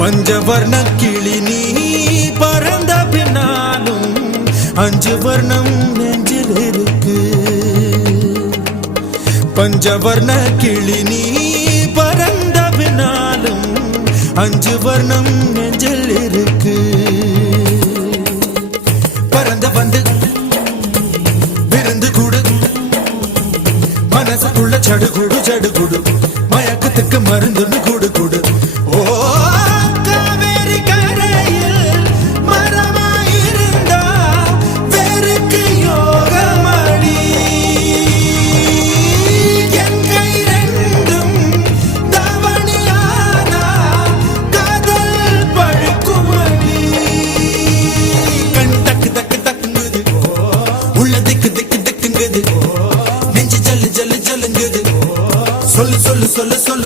பஞ்சவர்ண கிளி நீ பறந்த பின்னாலும் 5 வர்ணம் நெஞ்சில் இருக்கு. பஞ்சவர்ண கிளி நீ பறந்த பின்னாலும் 5 வர்ணம் நெஞ்சில் இருக்கு. பறந்து வந்து விருந்து கூடு, மனசுக்குள்ள சடுகுடு சடுகுடு, மயக்கத்துக்கு மருந்துன்னு கூடு கூடு. ஓ